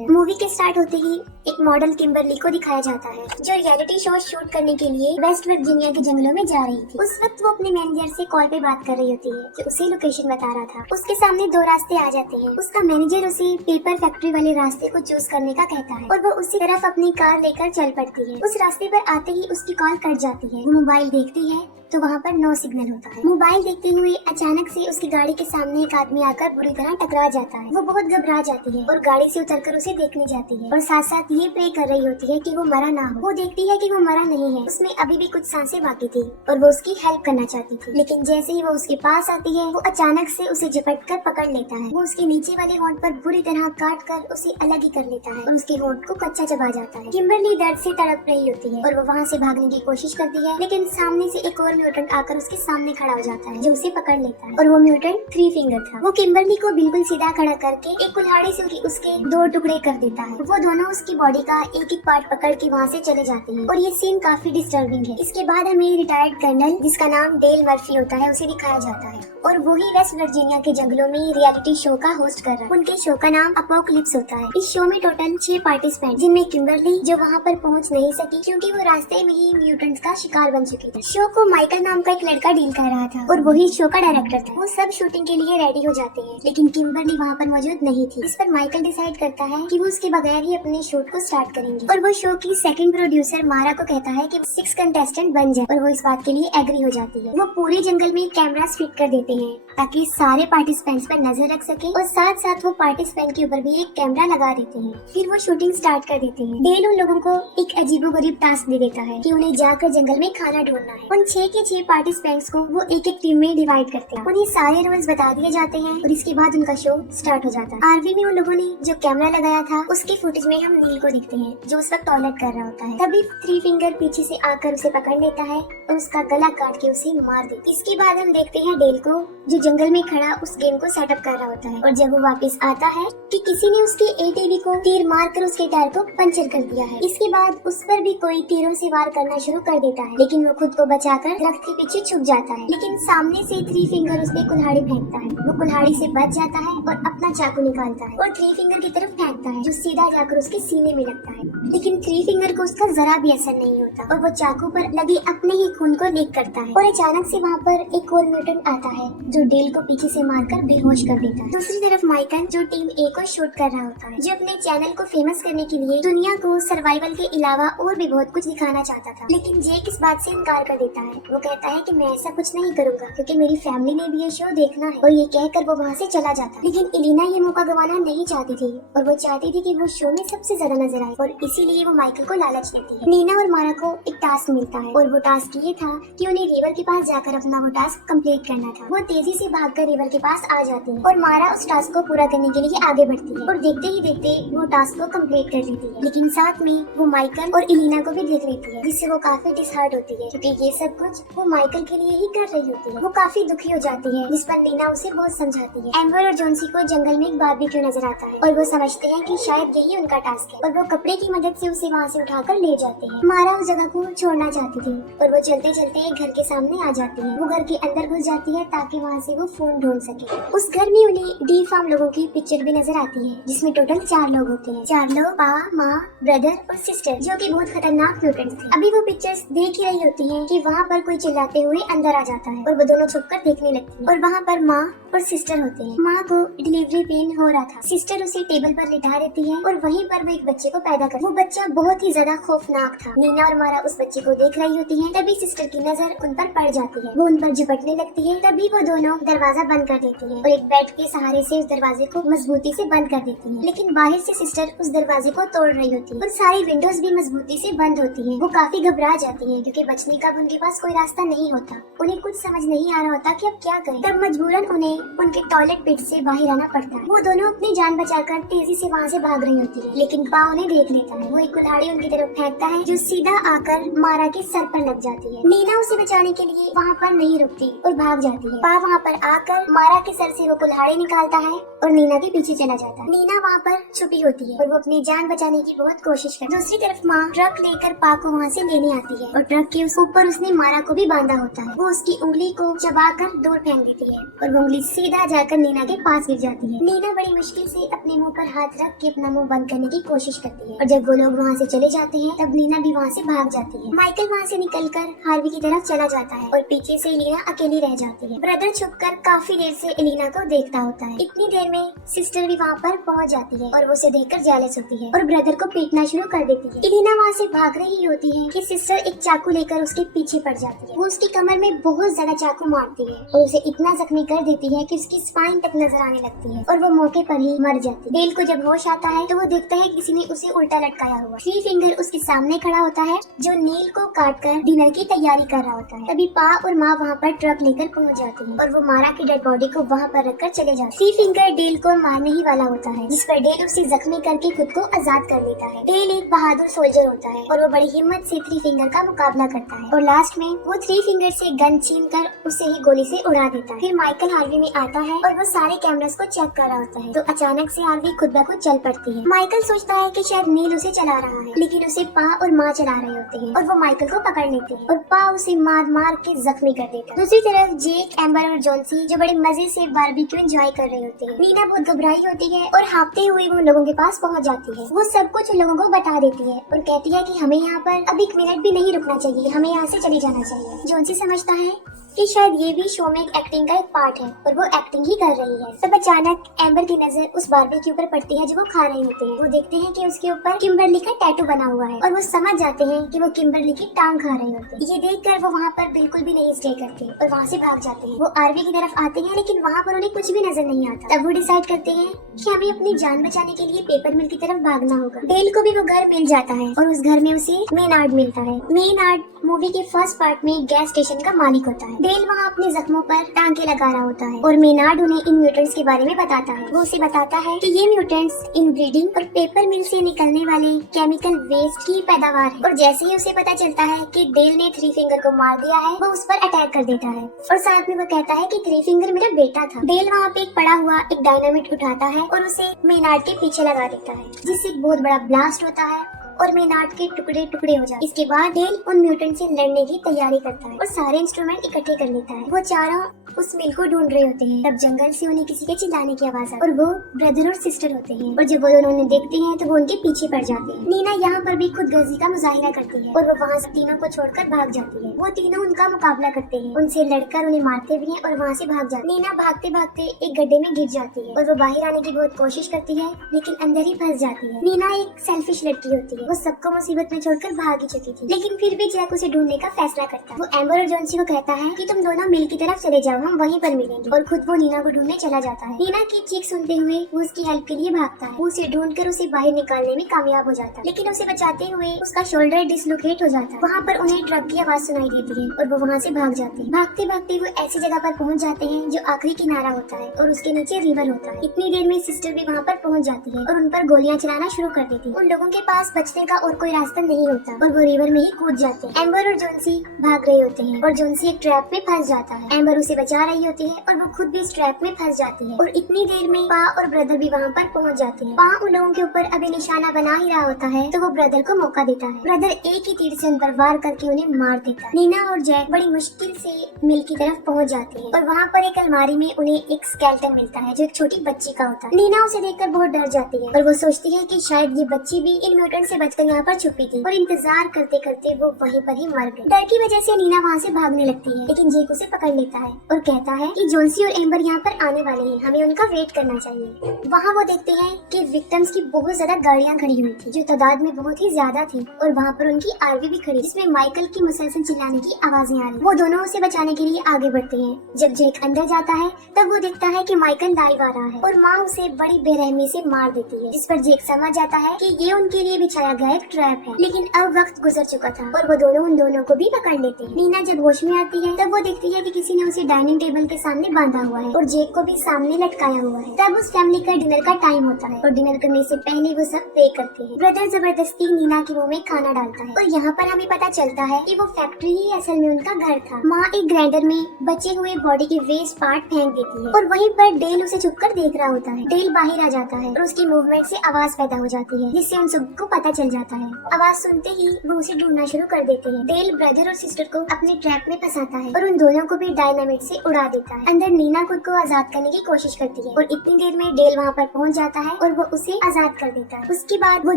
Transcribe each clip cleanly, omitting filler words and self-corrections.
Movie के start होते ही एक मॉडल किम्बरली को दिखाया जाता है जो रियलिटी शो शूट करने के लिए वेस्ट वर्जीनिया के जंगलों में जा रही थी। उस वक्त वो अपने मैनेजर से कॉल पे बात कर रही होती है जो उसे लोकेशन बता रहा था। उसके सामने दो रास्ते आ जाते हैं। उसका मैनेजर उसे पेपर फैक्ट्री वाले रास्ते को चूज करने का कहता है और वो उसी तरफ अपनी कार लेकर चल पड़ती है। उस रास्ते पर आते ही उसकी कॉल कट जाती है। वो मोबाइल देखती है तो वहाँ पर नो सिग्नल होता है। मोबाइल देखते हुए अचानक से उसकी गाड़ी के सामने एक आदमी आकर बुरी तरह टकरा जाता है। वो बहुत घबरा जाती है और गाड़ी से उतरकर उसे देखने जाती है और साथ साथ ये प्रे कर रही होती है कि वो मरा ना हो। वो देखती है कि वो मरा नहीं है, उसमें अभी भी कुछ सांसें बाकी थी और वो उसकी हेल्प करना चाहती थी। लेकिन जैसे ही वो उसके पास आती है वो अचानक से उसे झपट कर पकड़ लेता है। वो उसके नीचे वाले होंठ पर बुरी तरह काट कर उसे अलग ही कर लेता है और उसके होंठ को कच्चा चबा जाता है। किम्बरली दर्द से तड़प रही होती है और वो वहाँ से भागने की कोशिश करती है, लेकिन सामने से एक और म्यूटेंट आकर उसके सामने खड़ा हो जाता है जो उसे पकड़ लेता है और वो म्यूटेंट थ्री फिंगर था। वो किम्बरली को बिल्कुल सीधा खड़ा करके एक कुल्हाड़ी से उसके दो टुकड़े कर देता है। वो दोनों उसकी बॉडी का एक एक पार्ट पकड़ के वहाँ से चले जाते हैं और ये सीन काफी डिस्टर्बिंग है। इसके बाद हमें रिटायर्ड कर्नल जिसका नाम डेल मर्फी होता है उसे दिखाया जाता है और वो ही वेस्ट वर्जीनिया के जंगलों में रियलिटी शो का होस्ट कर रहा है। उनके शो का नाम अपोकलिप्स होता है। इस शो में टोटल 6 पार्टिसिपेंट जिनमें किम्बरली जो वहाँ पर पहुँच नहीं सकी क्योंकि वो रास्ते में ही म्यूटेंट्स का शिकार बन चुकी थी। शो को माइकल नाम का एक लड़का डील कर रहा था और वही शो का डायरेक्टर था। वो सब शूटिंग के लिए रेडी हो जाते हैं लेकिन किम्बरली वहाँ पर मौजूद नहीं थी। इस पर माइकल डिसाइड करता है कि वो उसके बगैर ही अपने शूट को स्टार्ट करेंगे और वो शो की सेकंड प्रोड्यूसर मारा को कहता है कि 6 कंटेस्टेंट बन जाए और वो इस बात के लिए एग्री हो जाती है। वो पूरे जंगल में कैमरास फिट कर देते हैं ताकि सारे पार्टिसिपेंट्स पर नजर रख सके और साथ साथ वो पार्टिसिपेंट के ऊपर भी एक कैमरा लगा देते हैं। फिर वो शूटिंग स्टार्ट कर देते हैं। डेल उन लोगों को एक अजीबोगरीब टास्क दे देता है कि उन्हें जाकर जंगल में खाना ढूंढना है। उन 6 के 6 पार्टिसिपेंट्स को वो एक एक टीम में डिवाइड करते हैं। उन्हें सारे रूल्स बता दिए जाते हैं और इसके बाद उनका शो स्टार्ट हो जाता है। आरवी में उन लोगों ने जो कैमरा लगाया था उसके फुटेज में हम नील को दिखते हैं जो उस वक्त टॉयलेट कर रहा होता है। तभी थ्री फिंगर पीछे से आकर उसे पकड़ लेता है और उसका गला काट के उसे मार देता है। इसके बाद हम देखते हैं डेल को जो जंगल में खड़ा उस गेम को सेटअप कर रहा होता है और जब वो वापस आता है कि किसी ने उसके एटीवी को तीर मारकर उसके टायर को पंचर कर दिया है। इसके बाद उस पर भी कोई तीरों से वार करना शुरू कर देता है लेकिन वो खुद को बचाकर दरख्त के पीछे छुप जाता है। लेकिन सामने से थ्री फिंगर उस पे कुल्हाड़ी फेंकता है। वो कुल्हाड़ी से बच जाता है और अपना चाकू निकालता है और थ्री फिंगर की तरफ फेंकता है जो सीधा जाकर उसके सीने में लगता है। लेकिन थ्री फिंगर को उसका जरा भी असर नहीं होता और वो चाकू पर लगे अपने ही खून को लीक करता है और अचानक से वहाँ पर एक और म्यूटेंट आता है जो डेल को पीछे से मारकर बेहोश कर देता है। दूसरी तरफ माइकल जो टीम ए को शूट कर रहा होता है जो अपने चैनल को फेमस करने के लिए दुनिया को सर्वाइवल के अलावा और भी बहुत कुछ दिखाना चाहता था। लेकिन जेक इस बात से इनकार कर देता है। वो कहता है कि मैं ऐसा कुछ नहीं करूंगा क्योंकि मेरी फैमिली ने भी ये शो देखना है और ये कहकर वो वहाँ से चला जाता है। लेकिन इलीना ये मौका गंवाना नहीं चाहती थी और वो चाहती थी कि वो शो में सबसे ज्यादा नजर आए और इसीलिए वो माइकल को लालच देती है। नीना और मारा को एक टास्क मिलता है और वो टास्क ये था कि उन्हें रिवर के पास जाकर अपना वो टास्क कंप्लीट करना था। वो तेजी से भागकर रिवर के पास आ जाती है और मारा उस टास्क को पूरा करने के लिए आगे बढ़ती है और देखते ही देखते वो टास्क को कंप्लीट कर लेती है। लेकिन साथ में वो माइकल और इलीना को भी देख लेती है जिससे वो काफी डिसहार्ट होती है क्योंकि ये सब कुछ वो माइकल के लिए ही कर रही होती है। वो काफी दुखी हो जाती है जिस पर नीना उसे बहुत समझाती है। एम्बर और जोन्सी को जंगल में एक बारबेक्यू नजर आता है और वो समझते हैं कि शायद यही उनका टास्क है और वो कपड़े की मदद से उसे वहाँ से उठाकर ले जाते हैं। मारा उस जगह को छोड़ना चाहती थी और वो चलते चलते एक घर के सामने आ जाती है। वो घर के अंदर घुस जाती है ताकि वहाँ से वो फोन ढूंढ सके। उस घर में उन्हें डी फार्म लोगों की पिक्चर भी नजर आती है जिसमें टोटल 4 लोग होते हैं। 4 लोग पापा, माँ, ब्रदर और सिस्टर जो कि बहुत खतरनाक म्यूटेंट्स थे। अभी वो पिक्चर्स देख ही रही होती है कि वहाँ पर कोई चिल्लाते हुए अंदर आ जाता है और वो दोनों छुपकर देखने लगती है और वहाँ पर माँ और सिस्टर होते हैं। माँ को डिलीवरी पेन हो रहा था। सिस्टर उसे टेबल पर लिटा देती है और वहीं पर वो एक बच्चे को पैदा कर। वो बच्चा बहुत ही ज्यादा खौफनाक था। नीना और मारा उस बच्चे को देख रही होती है। तभी सिस्टर की नजर उन पर पड़ जाती है। वो उन पर झपटने लगती है। तभी वो दोनों दरवाजा बंद कर देती है और एक बेड के सहारे से उस दरवाजे को मजबूती से बंद कर देती है। लेकिन बाहर से सिस्टर उस दरवाजे को तोड़ रही होती है और सारी विंडोज भी मजबूती से बंद होती है। वो काफी घबरा जाती है क्योंकि बचने का उनके पास कोई रास्ता नहीं होता। उन्हें कुछ समझ नहीं आ रहा होता कि अब क्या करें। तब मजबूरन उन्हें उनके टॉयलेट पिट से बाहर आना पड़ता है। वो दोनों अपनी जान बचाकर तेजी से वहाँ से भाग रही होती है लेकिन पा उन्हें देख लेता है। वो एक कुल्हाड़ी उनकी तरफ फेंकता है जो सीधा आकर मारा के सर पर लग जाती है। नीना उसे बचाने के लिए वहाँ पर नहीं रुकती और भाग जाती है। पा वहाँ पर आकर मारा के सर से वो कुल्हाड़ी निकालता है और नीना के पीछे चला जाता है। नीना वहाँ पर छुपी होती है और वो अपनी जान बचाने की बहुत कोशिश करती है। दूसरी तरफ माँ ट्रक लेकर पा को वहाँ से लेने आती है और ट्रक के ऊपर उसने मारा को भी बांधा होता है। वो उसकी उंगली को चबाकर दूर फेंक देती है और वो उंगली सीधा जाकर नीना के पास गिर जाती है। नीना बड़ी मुश्किल से अपने मुंह पर हाथ रख के अपना मुंह बंद करने की कोशिश करती है और जब वो लोग वहाँ से चले जाते हैं तब नीना भी वहाँ से भाग जाती है। माइकल वहाँ से निकलकर हार्वी की तरफ चला जाता है और पीछे से एलिना अकेली रह जाती है। ब्रदर छुपकर काफी देर से एलिना को देखता होता है। इतनी देर में सिस्टर भी वहाँ पर पहुँच जाती है और वो उसे देखकर जेलस होती है और ब्रदर को पीटना शुरू कर देती है। एलिना वहाँ से भाग रही होती है कि सिस्टर एक चाकू लेकर उसके पीछे पड़ जाती है। वो उसकी कमर में बहुत ज्यादा चाकू मारती है और उसे इतना जख्मी कर देती है कि उसकी स्पाइन तक नजर आने लगती है और वो मौके पर ही मर जाती है। डेल को जब होश आता है तो वो देखता है किसी ने उसे उल्टा लटकाया हुआ। थ्री फिंगर उसके सामने खड़ा होता है जो नील को काटकर डिनर की तैयारी कर रहा होता है। तभी पा और माँ वहाँ पर ट्रक लेकर पहुँच जाती है और वो मारा की डेड बॉडी को वहाँ पर रखकर चले जाते। थ्री फिंगर डेल को मारने ही वाला होता है जिस पर डेल उसे जख्मी करके खुद को आजाद कर लेता है। डेल एक बहादुर सोल्जर होता है और वो बड़ी हिम्मत से थ्री फिंगर का मुकाबला करता है और लास्ट में वो थ्री फिंगर से गन छीन कर उसे ही गोली से उड़ा देता है। फिर माइकल हार्वी में आता है और वो सारे कैमरास को चेक कर रहा होता है तो अचानक से हार्वी खुद ब खुद चल पड़ती है। माइकल सोचता है कि शायद नील उसे चला रहा है लेकिन उसे पा और माँ चला रहे होते हैं और वो माइकल को पकड़ लेते हैं और पा उसे मार मार के जख्मी कर देता है। दूसरी तरफ जेक, एम्बर और जॉन्सी जो बड़े मजे से बारबेक्यू एंजॉय कर रहे होते हैं। नीना बहुत घबराई होती है और हाँफते हुए वो लोगों के पास पहुँच जाती है। वो सब कुछ उन लोगों को बता देती है और कहती है कि हमें यहाँ पर अब एक मिनट भी नहीं रुकना चाहिए, हमें यहाँ से चले जाना चाहिए। जॉन्सी समझता है कि शायद ये भी शो में एक एक्टिंग का एक पार्ट है और वो एक्टिंग ही कर रही है। तब अचानक एम्बर की नजर उस बारबी के ऊपर पड़ती है जो वो खा रहे होते हैं। वो देखते हैं कि उसके ऊपर किम्बरली का टैटू बना हुआ है और वो समझ जाते हैं कि वो किम्बरली की टांग खा रहे होते हैं। ये देखकर वो वहाँ पर बिल्कुल भी नहीं स्टे करते और वहाँ से भाग जाते हैं। वो आरवी की तरफ आते हैं लेकिन वहाँ पर उन्हें कुछ भी नजर नहीं आता। तब वो डिसाइड करते हैं कि हमें अपनी जान बचाने के लिए पेपर मिल की तरफ भागना होगा। डेल को भी वो घर मिल जाता है और उस घर में उसे मेनार्ड मिलता है। मेनार्ड मूवी के फर्स्ट पार्ट में गैस स्टेशन का मालिक होता है। डेल वहाँ अपने जख्मों पर टांके लगा रहा होता है और मेनार्ड उन्हें इन म्यूटेंट्स के बारे में बताता है। वो उसे बताता है कि ये म्यूटेंट्स इनब्रीडिंग और पेपर मिल से निकलने वाले केमिकल वेस्ट की पैदावार है। और जैसे ही उसे पता चलता है कि डेल ने थ्री फिंगर को मार दिया है वो उस पर अटैक कर देता है और साथ में वो कहता है कि थ्री फिंगर मेरा बेटा था। डेल वहाँ पे एक पड़ा हुआ एक डायनामिट उठाता है और उसे मेनार्ड के पीछे लगा देता है जिससे एक बहुत बड़ा ब्लास्ट होता है और मेनार्ड के टुकड़े टुकड़े हो जाते। इसके बाद डेल उन म्यूटेंट से लड़ने की तैयारी करता है और सारे इंस्ट्रूमेंट इकट्ठे कर लेता है। वो चारों उस मिल को ढूंढ रहे होते हैं। तब जंगल से उन्हें किसी के चिल्लाने की आवाज आती है और वो ब्रदर और सिस्टर होते हैं और जब वो दोनों उन्हें देखते हैं तो वो उनके पीछे पड़ जाते हैं। नीना यहाँ पर भी खुद गर्जी का मुजाहिरा करती है और वो वहाँ से तीनों को छोड़कर भाग जाती है। वो तीनों उनका मुकाबला करते हैं, उनसे लड़कर उन्हें मारते भी हैं और वहाँ से भाग जाते हैं। नीना भागते भागते एक गड्ढे में गिर जाती है और वो बाहर आने की बहुत कोशिश करती है लेकिन अंदर ही फंस जाती है। नीना एक सेल्फिश लड़की होती है, वो सबको मुसीबत में छोड़कर भाग ही चुकी थी लेकिन फिर भी जैक उसे ढूंढने का फैसला करता है। वो एम्बर और जॉन्सी को कहता है कि तुम दोनों मिल की तरफ चले जाओ, हम वहीं पर मिलेंगे और खुद वो नीना को ढूंढने चला जाता है। नीना की चीख सुनते हुए वो उसकी हेल्प के लिए भागता है। वो उसे ढूंढकर उसे बाहर निकालने में कामयाब हो जाता है लेकिन उसे बचाते हुए उसका शोल्डर डिसलोकेट हो जाता है। वहाँ पर उन्हें ट्रक की आवाज सुनाई देती है और वो वहाँ से भाग जाते हैं। भागते भागते वो ऐसी जगह पर पहुँच जाते हैं जो आखिरी किनारा होता है और उसके नीचे रिवर होता है। इतनी देर में सिस्टर भी वहाँ पर पहुँच जाती है और उन पर गोलियाँ चलाना शुरू कर देती है। उन लोगों के पास बचने का और कोई रास्ता नहीं होता और वो रिवर में ही कूद जाते हैं। एम्बर और जॉन्सी भाग रहे होते हैं और जॉन्सी एक ट्रैप में फंस जाता है। एम्बर उसे बचा रही होती है और वो खुद भी इस ट्रैप में फंस जाती है और इतनी देर में पा और ब्रदर भी वहाँ पर पहुँच जाते हैं। पा उन लोगों के ऊपर अभी निशाना बना ही रहा होता है तो वो ब्रदर को मौका देता है। ब्रदर एक ही तीर से उन पर वार करके उन्हें मार देता है। नीना और जैक बड़ी मुश्किल से मिल की तरफ पहुँच जाते हैं और वहाँ पर एक अलमारी में उन्हें एक स्केलेटन मिलता है जो एक छोटी बच्ची का होता है। नीना उसे देखकर बहुत डर जाती है और वो सोचती है कि शायद ये बच्ची भी इन म्यूटेंट से बचकर यहाँ पर छुपी थी और इंतजार करते करते वो वहीं पर ही मर गई। डर की वजह से नीना वहाँ से भागने लगती है लेकिन जेक उसे पकड़ लेता है और कहता है कि जॉन्सी और एम्बर यहाँ पर आने वाले हैं, हमें उनका वेट करना चाहिए। वहाँ वो देखते हैं कि विक्टिम्स की बहुत ज्यादा गाड़ियाँ खड़ी हुई थी जो तादाद में बहुत ही ज्यादा थी और वहाँ पर उनकी आरवी भी खड़ी जिसमें माइकल की मुसलसल चिल्लाने की आवाजें आ रही। वो दोनों उसे बचाने के लिए आगे बढ़ते हैं। जब जेक अंदर जाता है तब वो देखता है कि माइकल लाइव आ रहा है और माँ उसे बड़ी बेरहमी से मार देती है जिस पर जेक समझ जाता है कि ये उनके लिए बिछाया लगाया गया एक ट्रैप है। लेकिन अब वक्त गुजर चुका था और वो दोनों उन दोनों को भी पकड़ लेते हैं। नीना जब होश में आती है तब वो देखती है कि किसी ने उसे डाइनिंग टेबल के सामने बांधा हुआ है और जेक को भी सामने लटकाया हुआ है। तब उस फैमिली का डिनर का टाइम होता है और डिनर करने से पहले वो सब पे करते हैं। ब्रदर जबरदस्ती नीना के मुंह में खाना डालता है और यहाँ पर हमें पता चलता है कि वो फैक्ट्री ही असल में उनका घर था। माँ एक ग्राइंडर में बचे हुए बॉडी के वेस्ट पार्ट फेंक देती है और वहीं पर डेल उसे छुपकर देख रहा होता है। डेल बाहर आ जाता है और उसकी मूवमेंट से आवाज पैदा हो जाती है जिससे उन सबको पता चल जाता है। आवाज सुनते ही वो उसे ढूंढना शुरू कर देते हैं। डेल ब्रदर और सिस्टर को अपने ट्रैप में फंसाता है और उन दोनों को भी डायनामिट से उड़ा देता है। अंदर नीना खुद को आजाद करने की कोशिश करती है और इतनी देर में डेल वहाँ पर पहुँच जाता है और वो उसे आजाद कर देता है। उसके बाद वो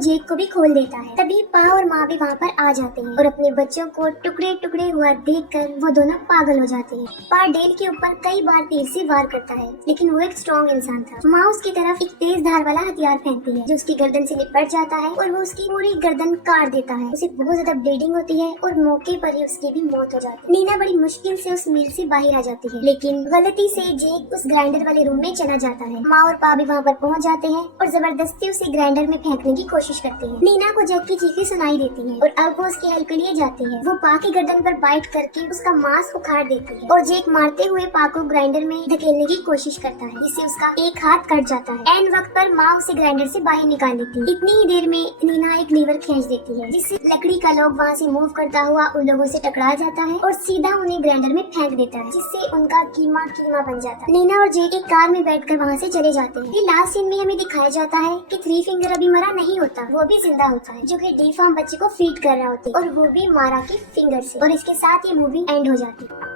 जेक को भी खोल देता है। तभी पा और माँ भी वहाँ पर आ जाते हैं और अपने बच्चों को टुकड़े टुकड़े हुआ देखकर वो दोनों पागल हो जाते हैं। पा डेल के ऊपर कई बार तीर से वार करता है लेकिन वो एक स्ट्रॉन्ग इंसान था। माँ उसकी तरफ एक तेज धार वाला हथियार फेंकती है जो उसकी गर्दन से निपट जाता है और वो उसकी पूरी गर्दन काट देता है। उसे बहुत ज्यादा ब्लीडिंग होती है और मौके पर ही उसकी भी मौत हो जाती है। नीना बड़ी मुश्किल से उस मील से बाहर आ जाती है लेकिन गलती से जेक उस ग्राइंडर वाले रूम में चला जाता है। माँ और पा भी वहाँ पर पहुँच जाते हैं और जबरदस्ती उसे ग्राइंडर में फेंकने की कोशिश करते हैं। नीना को जेक की चीखें सुनाई देती हैं और अब वो उसकी हेल्प के लिए जाते हैं। वो पा की गर्दन पर बाइट करके उसका मांस उखाड़ देती है और जेक मारते हुए पा को ग्राइंडर में धकेलने की कोशिश करता है जिससे उसका एक हाथ कट जाता है। एंड वक्त पर माँ उसे ग्राइंडर से बाहर निकाल देती है। इतनी ही देर में नीना एक लीवर खींच देती है जिससे लकड़ी का लोग वहाँ से मूव करता हुआ उन लोगों से टकरा जाता है और सीधा उन्हें ग्राइंडर में फेंक देता है जिससे उनका कीमा कीमा बन जाता है। नीना और जेक एक कार में बैठकर वहाँ से चले जाते हैं। ये लास्ट सीन में हमें दिखाया जाता है कि थ्री फिंगर अभी मरा नहीं होता, वो भी जिंदा होता है जो कि डी फार्म बच्चे को फीड कर रहा होता है और वो भी मारा की फिंगर से। और इसके साथ ये मूवी एंड हो जाती है।